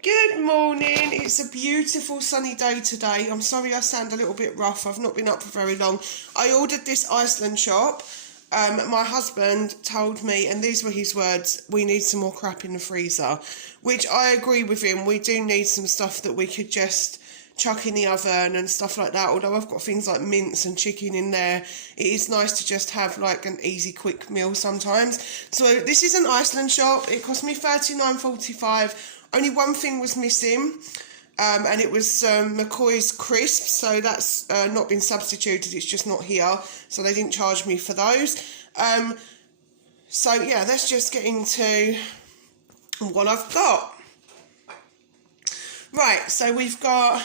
Good morning. It's a beautiful sunny day today. I'm sorry I sound a little bit rough. I've not been up for very long. I ordered this Iceland shop. My husband told me, and these were his words, we need some more crap in the freezer, which I agree with him. We do need some stuff that we could just chuck in the oven and stuff like that. Although I've got things like mince and chicken in there, it is nice to just have like an easy quick meal sometimes. So this is an Iceland shop. It cost me $39.45. Only one thing was missing, and it was McCoy's crisps, so that's not been substituted, it's just not here, so they didn't charge me for those. So yeah, let's just get into what I've got. Right, so we've got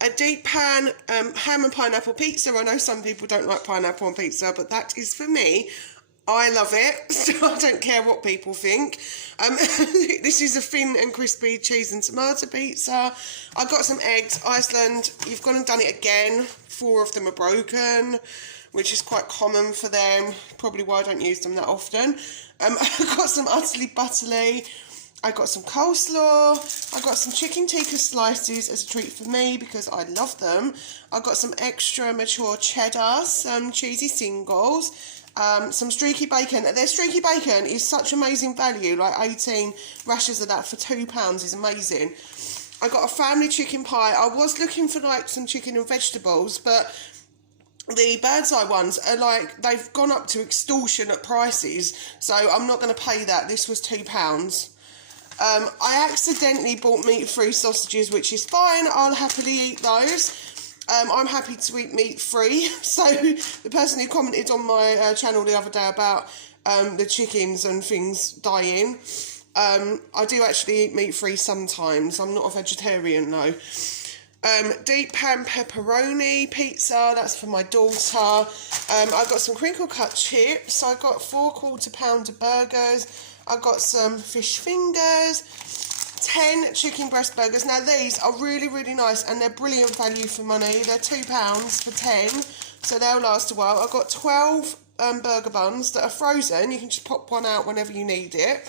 a deep pan ham and pineapple pizza. I know some people don't like pineapple on pizza, but that is for me. I love it, so I don't care what people think. This is a thin and crispy cheese and tomato pizza. I got some eggs. Iceland, you've gone and done it again. 4 of them are broken, which is quite common for them. Probably why I don't use them that often. I got some utterly butterly. I got some coleslaw. I got some chicken tikka slices as a treat for me because I love them. I got some extra mature cheddar, some cheesy singles. Some streaky bacon. Their streaky bacon is such amazing value, like 18 rashers of that for £2 is amazing. I got a family chicken pie. I was looking for like some chicken and vegetables, but the bird's eye ones are like, they've gone up to extortionate prices, so I'm not going to pay that. This was £2. I accidentally bought meat-free sausages, which is fine. I'll happily eat those. I'm happy to eat meat-free, so the person who commented on my channel the other day about the chickens and things dying, I do actually eat meat-free sometimes. I'm not a vegetarian, though. Deep pan pepperoni pizza, that's for my daughter. I got some crinkle-cut chips. I got 4 quarter-pounder burgers. I got some fish fingers. 10 chicken breast burgers. Now these are really, really nice and they're brilliant value for money. They're £2 for 10, so they'll last a while. I've got 12 burger buns that are frozen. You can just pop one out whenever you need it.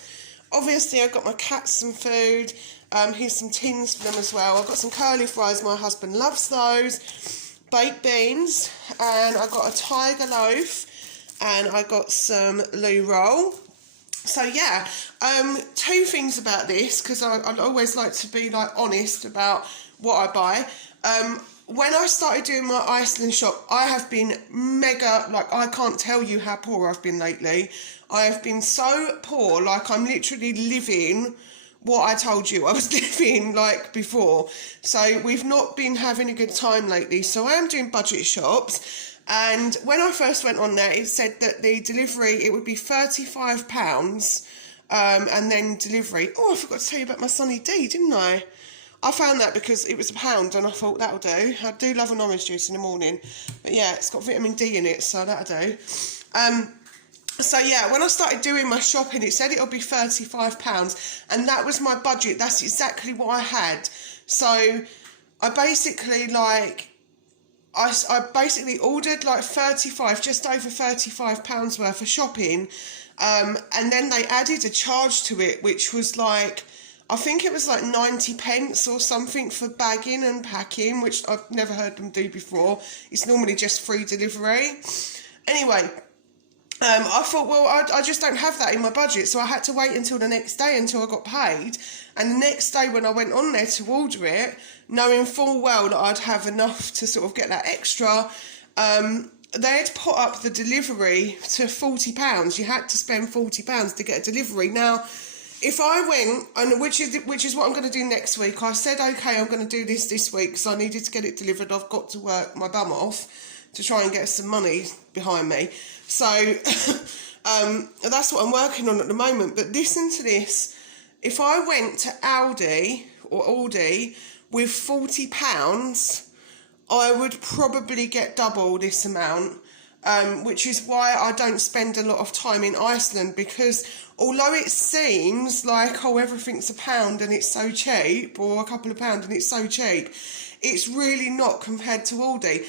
Obviously, I've got my cats some food. Here's some tins for them as well. I've got some curly fries. My husband loves those. Baked beans. And I got a tiger loaf. And I got some loo roll. So yeah, 2 things about this, because I always like to be like honest about what I buy. When I started doing my Iceland shop, I have been mega, like I can't tell you how poor I've been lately. I have been so poor, like I'm literally living what I told you I was living like before. So we've not been having a good time lately. So I am doing budget shops. And when I first went on there, it said that the delivery, it would be £35, and then delivery. Oh, I forgot to tell you about my Sunny D, didn't I? I found that because it was £1 and I thought that'll do. I do love an orange juice in the morning. But yeah, it's got vitamin D in it, so that'll do. So yeah, when I started doing my shopping, it said it'll be £35, and that was my budget. That's exactly what I had. So I basically like... I basically ordered like just over £35 worth of shopping, and then they added a charge to it, which was like, I think it was like 90p or something for bagging and packing, which I've never heard them do before. It's normally just free delivery. Anyway, I thought, well, I just don't have that in my budget, so I had to wait until the next day until I got paid. And the next day when I went on there to order it, knowing full well that I'd have enough to sort of get that extra, they had put up the delivery to £40. You had to spend £40 to get a delivery. Now, if I went, and which is what I'm going to do next week, I said, okay, I'm going to do this week because I needed to get it delivered. I've got to work my bum off to try and get some money behind me. So that's what I'm working on at the moment. But listen to this. If I went to Aldi with £40, I would probably get double this amount, which is why I don't spend a lot of time in Iceland, because although it seems like, oh, everything's £1 and it's so cheap, or a couple of pounds and it's so cheap, it's really not compared to Aldi.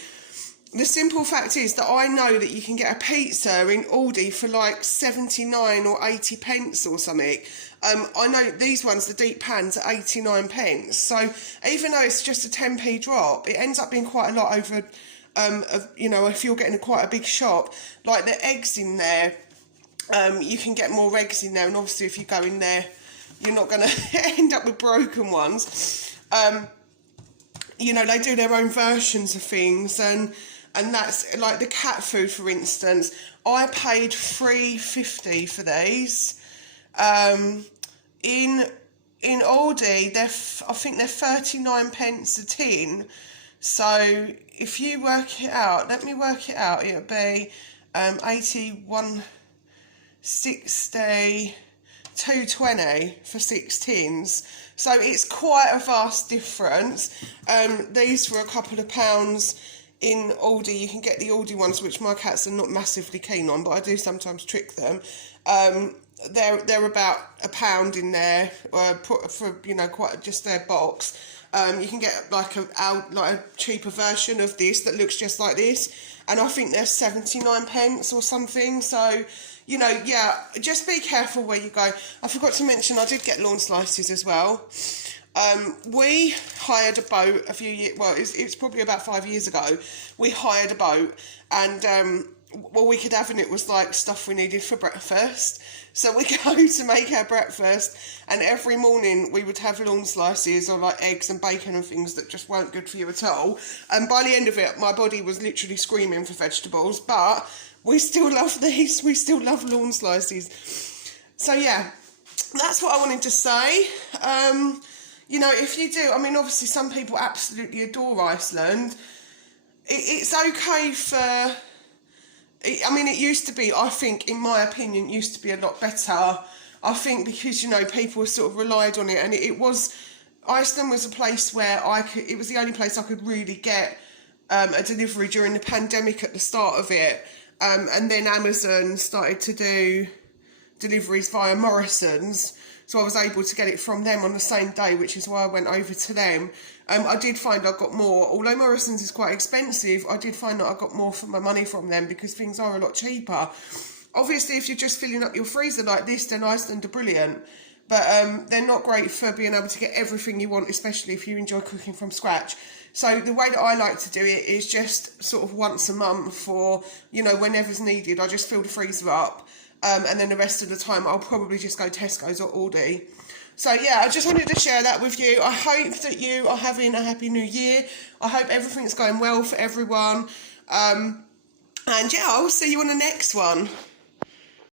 The simple fact is that I know that you can get a pizza in Aldi for like 79 or 80 pence or something. I know these ones, the deep pans, are 89 pence. So even though it's just a 10p drop, it ends up being quite a lot over, you know, if you're getting quite a big shop. Like the eggs in there, you can get more eggs in there, and obviously if you go in there, you're not going to end up with broken ones. You know, they do their own versions of things, and that's like the cat food, for instance. I paid $3.50 for these. In Aldi, I think they're 39 pence a tin. So if you work it out, let me work it out. It'll be 81, 60, 220 for 6 tins. So it's quite a vast difference. These for a couple of pounds in Aldi. You can get the Aldi ones, which my cats are not massively keen on, but I do sometimes trick them. They're about £1 in there, for, you know, quite just their box. You can get like a cheaper version of this that looks just like this, and I think they're 79 pence or something. So, you know, yeah, just be careful where you go. I forgot to mention I did get lawn slices as well. We hired a boat a few years, well, it's probably about 5 years ago. We hired a boat, and all we could have in it was like stuff we needed for breakfast. So we go to make our breakfast, and every morning we would have lawn slices or like eggs and bacon and things that just weren't good for you at all. And by the end of it, my body was literally screaming for vegetables, but we still love these. We still love lawn slices. So yeah, that's what I wanted to say. You know, if you do, I mean, obviously some people absolutely adore Iceland. It's okay for... I mean, it used to be, I think, in my opinion, used to be a lot better. I think because, you know, people sort of relied on it, and it was, Iceland was a place where it was the only place I could really get a delivery during the pandemic at the start of it. And then Amazon started to do deliveries via Morrison's, so I was able to get it from them on the same day, which is why I went over to them. I did find I got more, although Morrison's is quite expensive, I did find that I got more for my money from them because things are a lot cheaper. Obviously, if you're just filling up your freezer like this, then Iceland are brilliant, but they're not great for being able to get everything you want, especially if you enjoy cooking from scratch. So the way that I like to do it is just sort of once a month, or, you know, whenever's needed, I just fill the freezer up, and then the rest of the time I'll probably just go Tesco's or Aldi. So yeah, I just wanted to share that with you. I hope that you are having a happy new year. I hope everything's going well for everyone. And yeah, I'll see you on the next one.